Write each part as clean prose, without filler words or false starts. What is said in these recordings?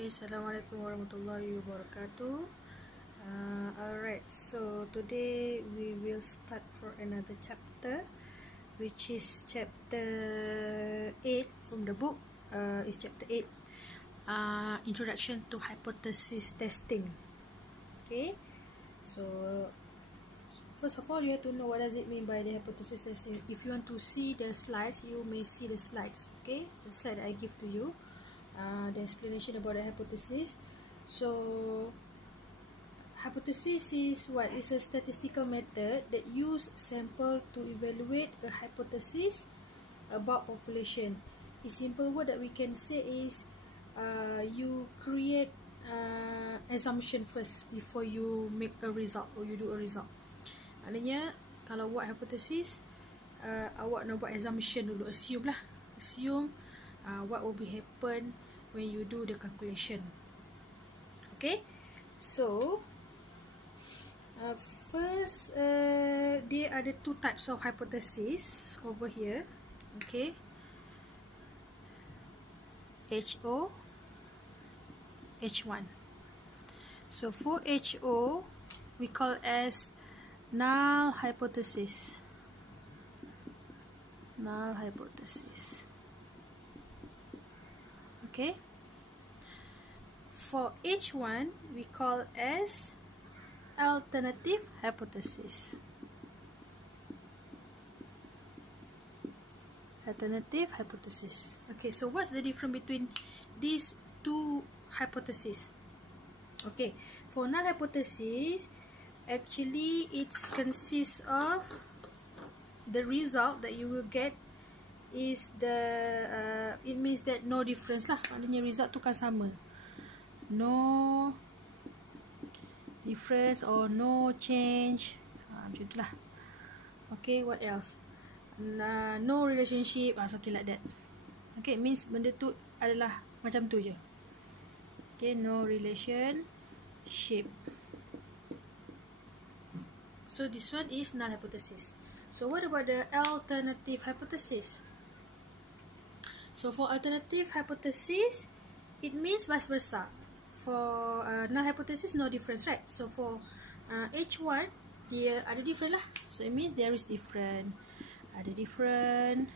Okay, Assalamualaikum warahmatullahi wabarakatuh. Alright, so today we will start for another chapter, which is chapter 8 from the book. Is chapter 8, Introduction to Hypothesis Testing. Okay, so first of all, you have to know what does it mean by the hypothesis testing. If you want to see the slides, you may see the slides. Okay, the slide that I give to you. The explanation about the hypothesis. So hypothesis is what? Is a statistical method that use sample to evaluate a hypothesis about population. In simple word that we can say is you create assumption first before you make a result or you do a result. Maknanya kalau buat hypothesis, awak nak buat assumption dulu, assume what will be happen when you do the calculation. Okay, so first there are the two types of hypothesis over here. Okay, HO, H1. So for HO we call as null hypothesis. Null hypothesis. Okay. For H1 we call as alternative hypothesis. Alternative hypothesis. Okay, so what's the difference between these two hypotheses? Okay, for null hypothesis, actually it consists of the result that you will get is the it means that no difference lah, maknanya result tu kan sama, no difference or no change, macam tu lah. Okay, what else? No relationship, something like that. Okay, means benda tu adalah macam tu je. Okay, no relationship. So this one is null hypothesis. So what about the alternative hypothesis? So for alternative hypothesis, it means vice versa. For null hypothesis, no difference, right? So for H1, dia ada different lah. So it means there is different. Ada different.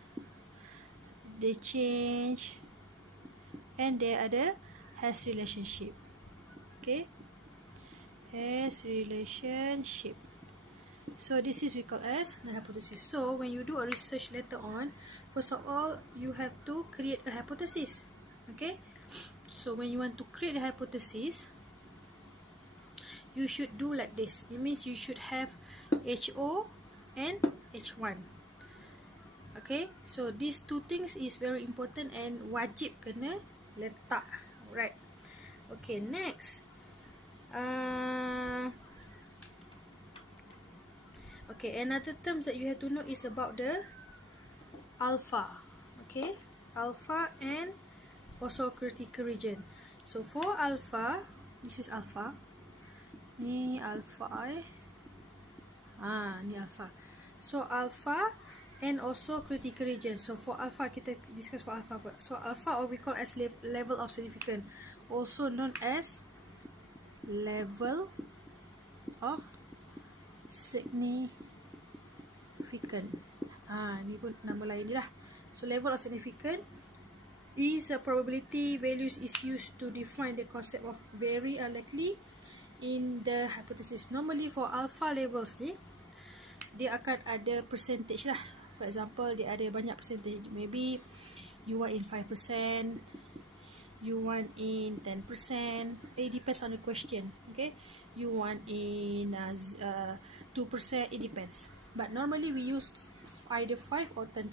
They change. And there ada has relationship. Okay. Has relationship. So this is we call as null hypothesis. So when you do a research later on, first of all you have to create a hypothesis. Okay, so when you want to create a hypothesis, you should do like this. It means you should have HO and H1. Okay, so these two things is very important and wajib kena letak. Right. Okay, next. Okay, another term that you have to know is about the alpha. Okay, alpha and also critical region. So for alpha, this is alpha. Ni alpha ni alpha. So alpha and also critical region. So for alpha, kita discuss for alpha. So alpha, or we call as level of significance, also known as level of significant. Ni pun nama lain dia lah. So level of significance is a probability values is used to define the concept of very unlikely in the hypothesis. Normally for alpha levels ni, dia akan ada percentage lah. For example, dia ada banyak percentage. Maybe you want in 5%, you want in 10%. It depends on the question. Okay, you want in 2%. It depends. But normally we use either 5 or 10%.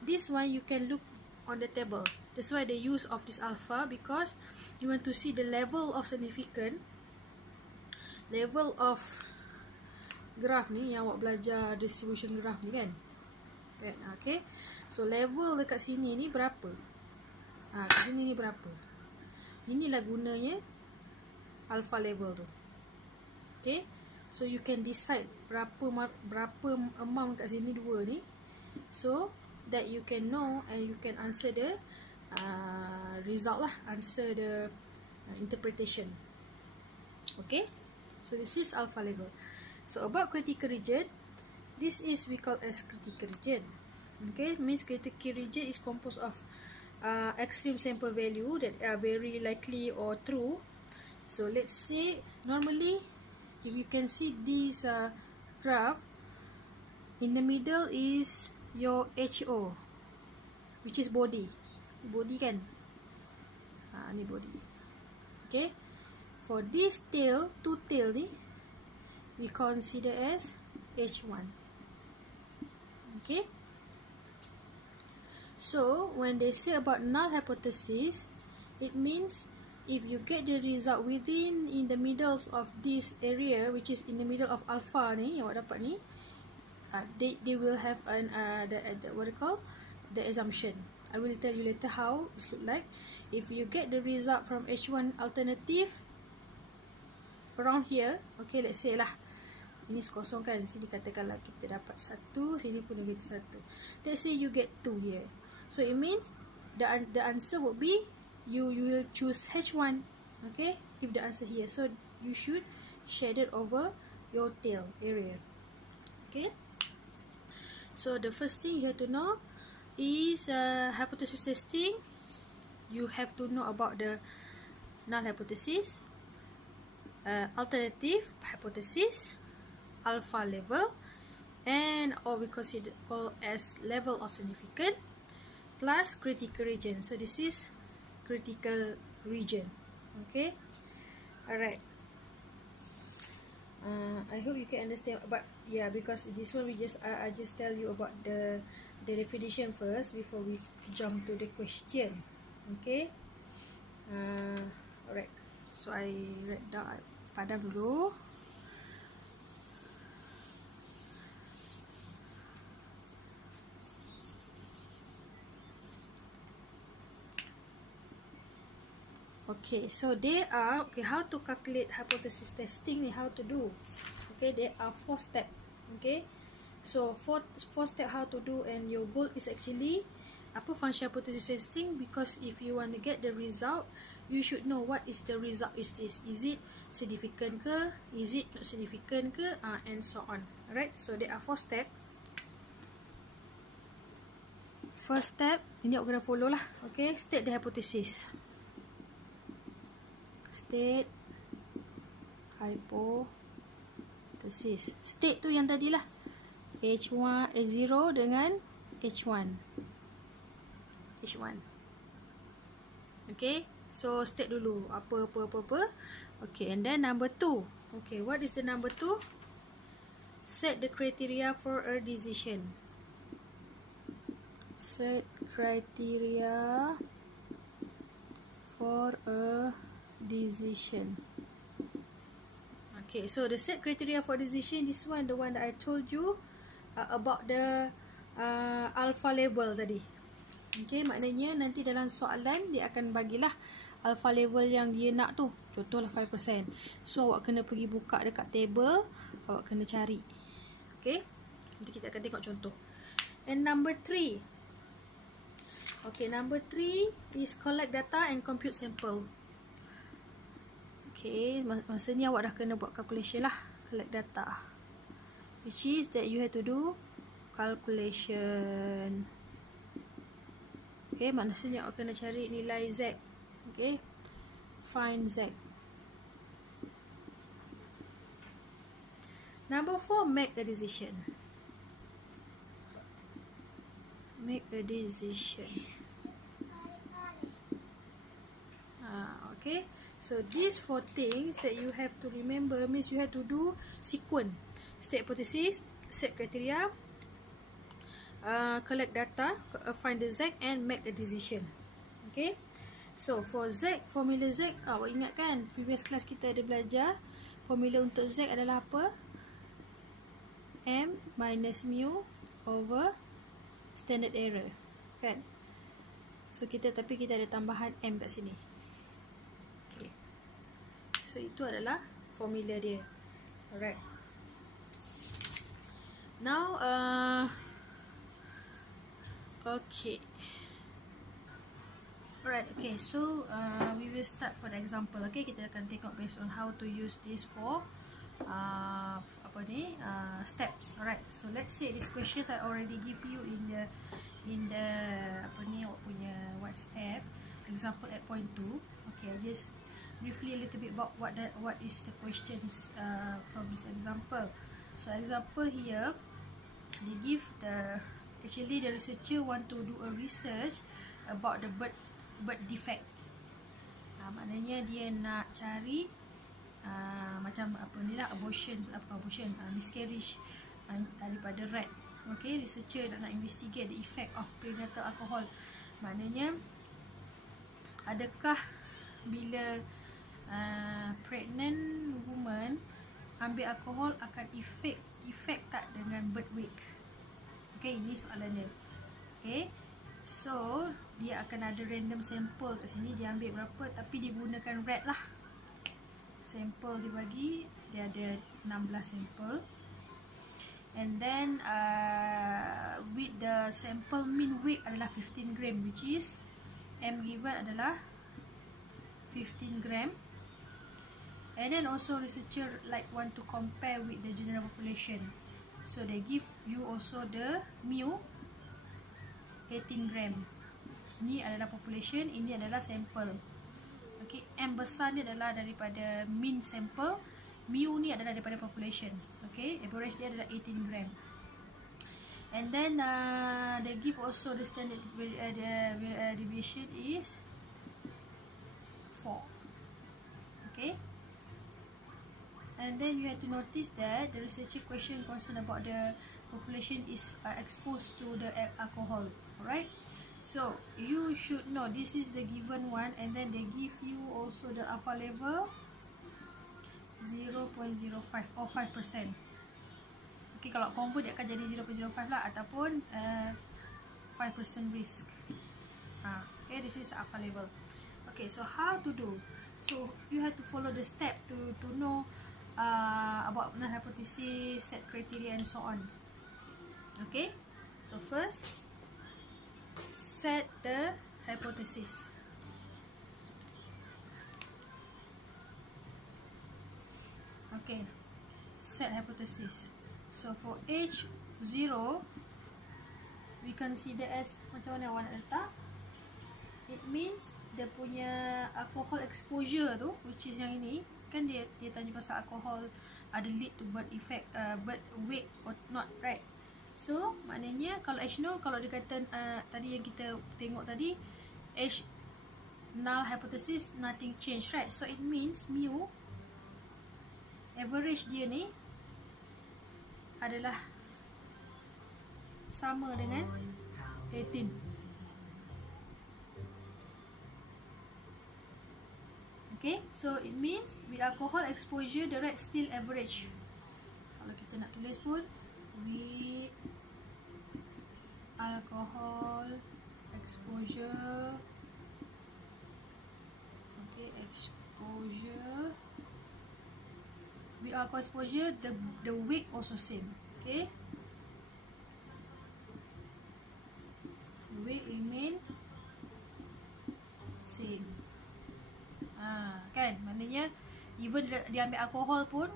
This one you can look on the table. That's why the use of this alpha, because you want to see the level of significance, level of graph ni yang awak belajar distribution graph ni kan. Okay, so level dekat sini ni berapa? Kat sini ni berapa? Inilah gunanya alpha level tu. Okay, so you can decide berapa amount kat sini dua ni, so that you can know and you can answer the result lah, answer the interpretation. Okay, so this is alpha level. So about critical region, this is we call as critical region. Okay, means critical region is composed of extreme sample value that are very likely or true. So let's say normally, if you can see this graph, in the middle is your HO, which is body kan, ni body. Okay, for this tail, two tail ni, we consider as H1. Okay, so when they say about null hypothesis, it means if you get the result within in the middle of this area, which is in the middle of alpha ni, yang awak dapat ni, they will have an the what they call the assumption. I will tell you later how it look like. If you get the result from H1 alternative around here, okay, let's say lah, ini kosong kan, sini katakanlah kita dapat 1, sini pun kita 1. Let's say you get 2 here. So it means the answer would be you will choose H1. Okay, give the answer here. So you should shade it over your tail area. Okay, so the first thing you have to know is hypothesis testing. You have to know about the null hypothesis, alternative hypothesis, alpha level, and or we call as level of significance, plus critical region. So this is critical region. Okay, alright. I hope you can understand, but yeah, because this one I just tell you about the definition first before we jump to the question. Okay, alright. So I write down, padam dulu. Okay, so they are, okay, how to calculate hypothesis testing ni, how to do. Okay, there are 4 steps. Okay, so four step how to do, and your goal is actually apa function hypothesis testing, because if you want to get the result, you should know what is the result is this. Is it significant ke? Is it not significant ke? And so on. Alright, so there are 4 steps. First step, ini awak kena follow lah. Okay, state the hypothesis. State hypothesis. State tu yang tadilah, H1, H0 dengan H1. Okay, so state dulu apa. Okay, and then number 2. Okay, what is the number 2? Set the criteria for a decision. Set criteria for a decision. Okay, so the set criteria for decision, this one, the one that I told you about the alpha level tadi. Okay, maknanya nanti dalam soalan dia akan bagilah alpha level yang dia nak tu. Contohlah 5%. So awak kena pergi buka dekat table, awak kena cari. Okay, nanti kita akan tengok contoh. And number 3. Okay, number 3 is collect data and compute sample. Okay, masa ni awak dah kena buat calculation lah, collect data, which is that you have to do calculation. Okay, maksudnya awak kena cari nilai Z. Okay, find Z. Number 4, make a decision. Make a decision. Okay, so these 4 things that you have to remember means you have to do sequence. State hypothesis, set criteria, collect data, find the Z, and make a decision. Okay, so for Z, formula Z, awak ingat kan previous class kita ada belajar formula untuk Z adalah apa? M minus mu over standard error kan. So tapi kita ada tambahan M kat sini. Okay, so itu adalah formula dia. Alright, now okay. Alright, okay, so we will start for the example. Okay, kita akan tengok based on how to use this for steps. Alright, so let's say these questions I already give you in the awak punya WhatsApp example at point 2. Okay, I just briefly a little bit about what is the questions from this example. So example here, they give actually the researcher want to do a research about the birth defect. Maknanya dia nak cari macam abortion, miscarriage daripada rat. Okay, researcher nak investigate the effect of prenatal alcohol. Maknanya adakah bila pregnant woman ambil alkohol akan efek tak dengan birth weight. Okay, ini soalan dia. Okay, so dia akan ada random sample kat sini, dia ambil berapa, tapi dia gunakan rat lah. Sampel dibagi, dia ada 16 sampel. And then with the sample mean weight adalah 15 gram, which is M given adalah 15 gram. And then also researcher want to compare with the general population. So they give you also the mu 18 gram. Ini adalah population, ini adalah sampel. Okay, M besar ni adalah daripada mean sample, mu ni adalah daripada population. Okay, average dia adalah 18 gram. And then they give also the standard deviation is 4. Okay, and then you have to notice that the researcher question concerned about the population is exposed to the alcohol. Alright, so you should know this is the given one, and then they give you also the alpha level 0.05 or 5%. Okay, kalau convert dia akan jadi 0.05 lah, ataupun 5% risk. Okay, this is alpha level. Okay, so how to do? So you have to follow the step to know about null hypothesis, set criteria and so on. Okay, so first set the hypothesis. Okay, set hypothesis. So for H0 we consider as macam mana awak nak letak. It means dia punya alcohol exposure tu, which is yang ini kan, dia tanya pasal alcohol ada lead to birth effect, birth weight or not, right? So maknanya kalau H0, kalau dia kata tadi yang kita tengok tadi, H null hypothesis nothing change, right? So it means mu average dia ni adalah sama dengan 18. Okay, so it means with alcohol exposure the rate still average. Kalau kita nak tulis pun with alcohol exposure, okay, exposure, with alcohol exposure the weight also same. Okay, weight remain same. Kan, maknanya even dia ambil alkohol pun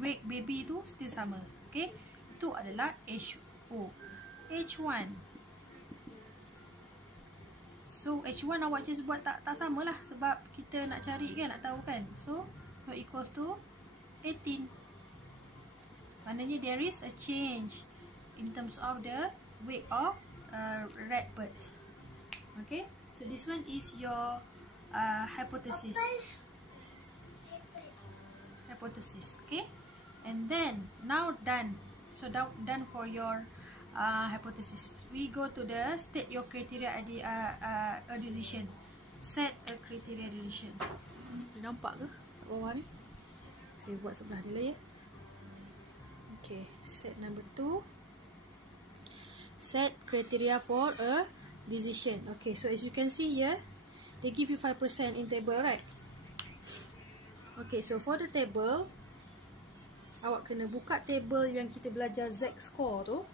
weight baby tu still sama. Okay, itu adalah HO. H1, so H1 awak just buat tak sama lah, sebab kita nak cari kan, nak tahu kan. So equals to 18. Maknanya there is a change in terms of the weight of rat bird. Okay, so this one is your hypothesis. Okay, and then now done. So done for your hypothesis. We go to the state your criteria a decision. Set a criteria decision. Dia nampak ke kat bawah ni? Saya buat sebelah dia lah ya. Okay, set number 2. Set criteria for a decision. Okay, so as you can see here, they give you 5% in table, right? Okay, so for the table, awak kena buka table yang kita belajar Z score tu.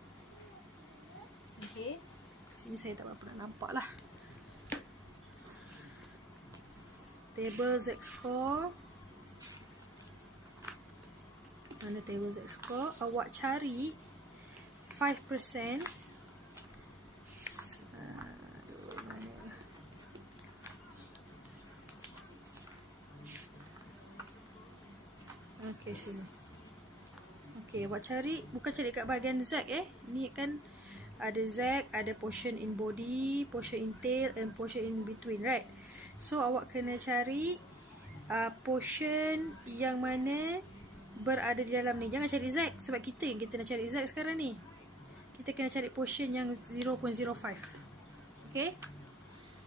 Okay, sini saya tak berapa nak nampak lah. table Z score. Mana table Z score? Awak cari 5%. Okey, sini. Okey, awak cari, bukan cari kat bahagian Z Ni kan ada Z, ada portion in body, portion in tail and portion in between, right? So awak kena cari portion yang mana berada di dalam ni. Jangan cari Z sebab kita nak cari Z sekarang ni. Kita kena cari portion yang 0.05. Okey?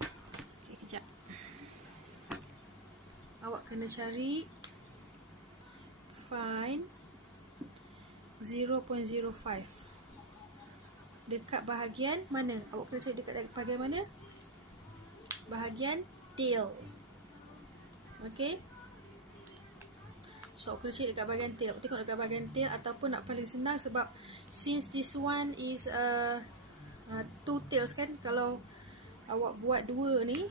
Okey, kejap. Awak kena cari find 0.05 dekat bahagian mana? Awak kena cari dekat bahagian mana? Bahagian tail. Okey? So, awak kena cari dekat bahagian tail. Tengok dekat bahagian tail ataupun nak paling senang sebab since this one is two tails kan, kalau awak buat dua ni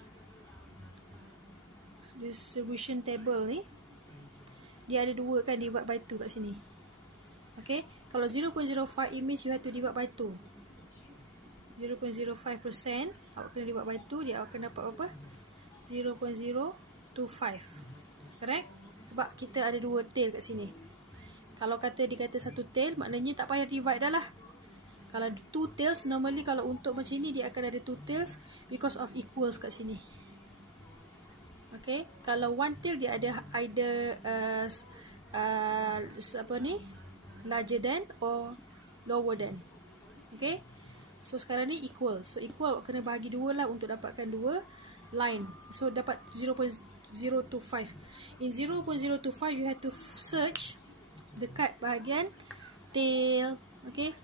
distribution table ni, dia ada dua kan, divide by 2 kat sini. Okay, kalau 0.05 it means you have to divide by 2. 0.05% awak kena divide by 2, dia akan dapat berapa? 0.025. Correct? Sebab kita ada dua tail kat sini. Kalau dikata satu tail, maknanya tak payah divide dah lah. Kalau two tails, normally kalau untuk macam ni dia akan ada two tails because of equals kat sini. Okay, kalau one tail dia ada either larger than or lower than. Okay, so sekarang ni equal. So equal awak kena bahagi dua lah untuk dapatkan dua line. So dapat 0.025. In 0.025 you have to search dekat bahagian tail. Okay,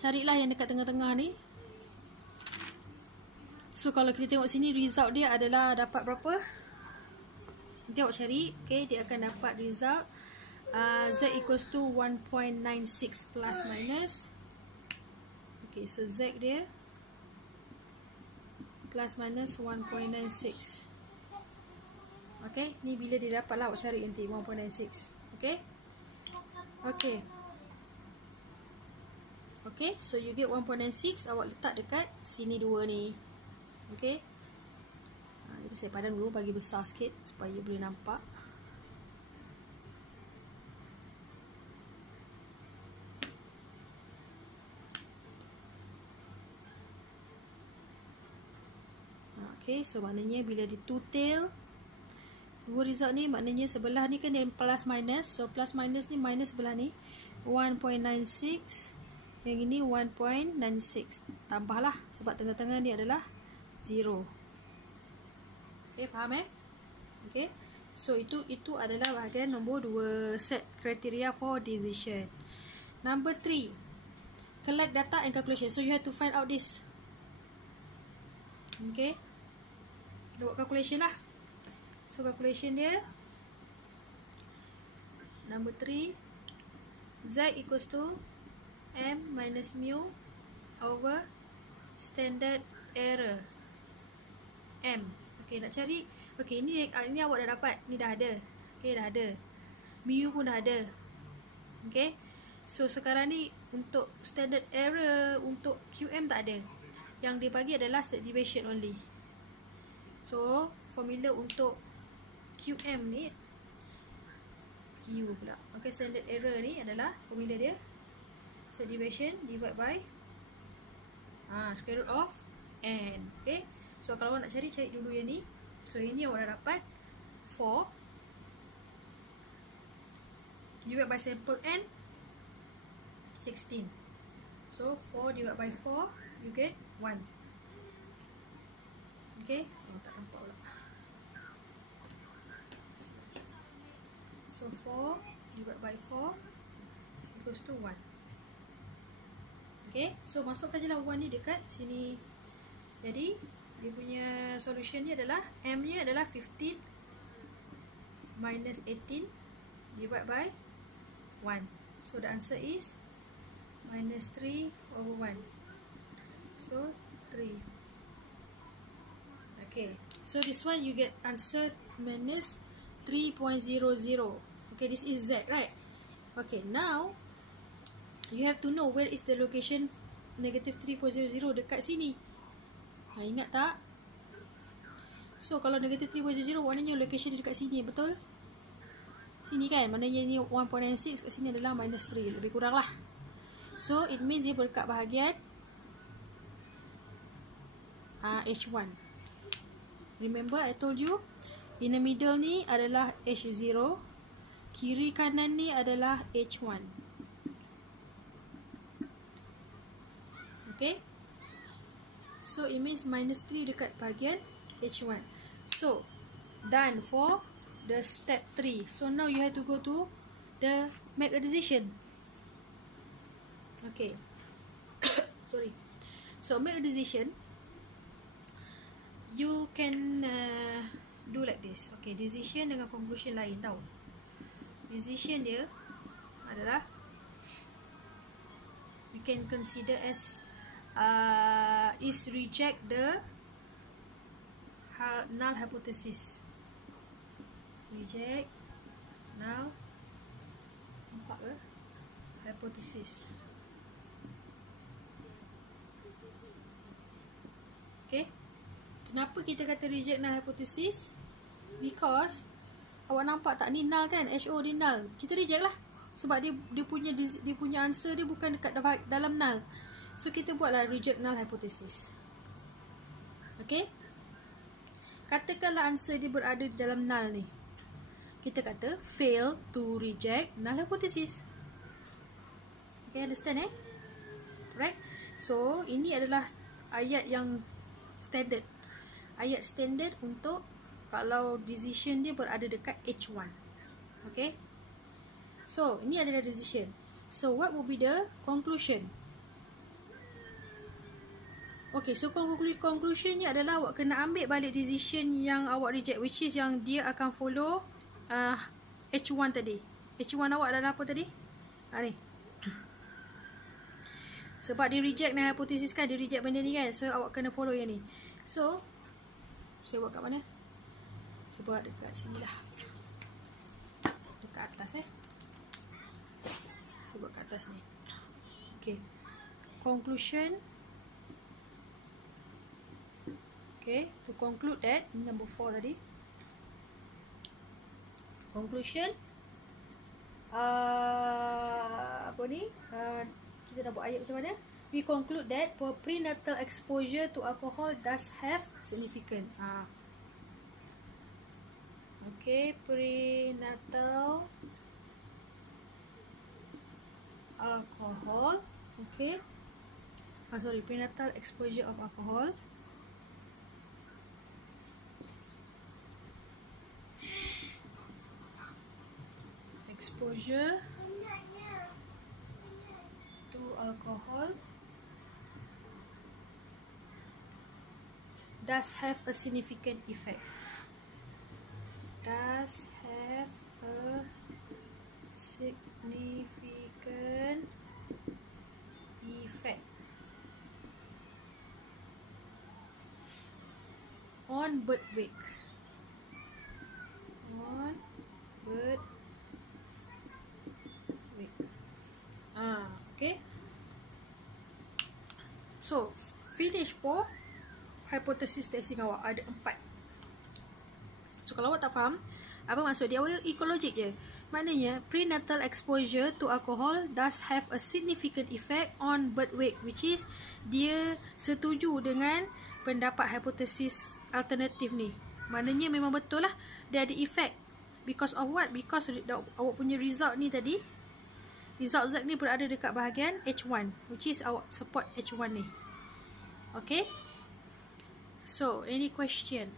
carilah yang dekat tengah-tengah ni. So kalau kita tengok sini, result dia adalah dapat berapa? Nanti awak cari. Okay, dia akan dapat result Z equals to 1.96 plus minus. Okay, so Z dia plus minus 1.96. Okay, ni bila dia dapat lah, awak cari nanti 1.96. Okay. Okay. Okay, so you get 1.96. Awak letak dekat sini dua ni. Okay. Jadi saya padan dulu, bagi besar sikit supaya boleh nampak. Okay, so maknanya bila di two tail, dua result ni maknanya sebelah ni kan dia plus minus. So plus minus ni minus sebelah ni 1.96, yang ini 1.96. Tambahlah sebab tengah-tengah ni adalah 0. Okay, faham Okay, so itu adalah bahagian nombor 2, set criteria for decision. Number 3, collect data and calculation. So you have to find out this. Okay, kita buat calculation lah. So calculation dia number 3, Z equals to M minus mu over standard error M. Okay, nak cari. Okay, ini awak dah dapat. Ni dah ada. Okay, dah ada. Mu pun dah ada. Okay, so sekarang ni untuk standard error untuk QM tak ada. Yang dia bagi adalah standard deviation only. So formula untuk QM ni, Q pula. Okay, standard error ni adalah formula dia standard deviation divide by square root of n. Okay, so kalau awak nak cari dulu yang ni. So ini awak dah dapat 4 divide by sample n 16. So 4 divide by 4 you get 1. Okay, tak nampak pula. So 4 divide by 4 equals to 1. Okay, so masukkan je lah 1 ni dekat sini. Jadi dia punya solution ni adalah M nya adalah 15 minus 18 divide by 1. So the answer is minus 3 over 1. So 3. Okay, So this one you get answer minus 3.00. Okay, this is Z, right? Okay, now you have to know where is the location negative 3.00 dekat sini. Ingat tak? So kalau negative 3.00 maknanya location dia dekat sini, betul? Sini kan, maknanya ni 1.96, kat sini adalah minus 3, lebih kurang lah. So it means dia berdekat bahagian H1. Remember I told you in the middle ni adalah H0, kiri kanan ni adalah H1. Okay, so it means minus 3 dekat bahagian H1. So done for the step 3. So now you have to go to the make a decision. Okay. Sorry. So make a decision. You can do like this. Okay, decision dengan conclusion lain tau. Decision dia adalah we can consider as is reject the null hypothesis. Reject null, nampak ke? Hypothesis. Okay. Kenapa kita kata reject null hypothesis? Because awak nampak tak ni null kan? HO dia null. Kita reject lah. Sebab dia punya answer dia bukan dekat dalam null. So kita buatlah reject null hypothesis. Okay. Katakanlah answer dia berada di dalam null ni. Kita kata fail to reject null hypothesis. Okay, understand Right? So ini adalah ayat yang standard. Ayat standard untuk kalau decision dia berada dekat H1. Okay. So ini adalah decision. So what will be the conclusion? Okay, so conclusionnya adalah awak kena ambil balik decision yang awak reject, which is yang dia akan follow H1 tadi. H1 awak adalah apa tadi? Ni. Sebab dia reject null hypothesis kan, dia reject benda ni kan. So awak kena follow yang ni. So saya buat kat mana? Saya buat dekat sini lah. Dekat atas Saya buat kat atas ni. Okay. Conclusion. Okay, to conclude that, number 4 tadi. Conclusion. Apa ni? Kita dah buat ayat macam mana? We conclude that prenatal exposure to alcohol does have significant. Okay, prenatal alcohol. Okay. Prenatal exposure of alcohol exposure to alcohol does have a significant effect. Does have a significant effect on birth weight. On birth weight. Okay. So finish for hypothesis testing awak. Ada 4. So kalau awak tak faham apa maksud dia, awak ikut logik je. Maknanya prenatal exposure to alcohol does have a significant effect on birth weight, which is dia setuju dengan pendapat hipotesis alternatif ni. Maknanya memang betul lah dia ada effect. Because of what? Because awak punya result ni tadi, result Z ni berada dekat bahagian H1, which is awak support H1 ni. Okay. So any question?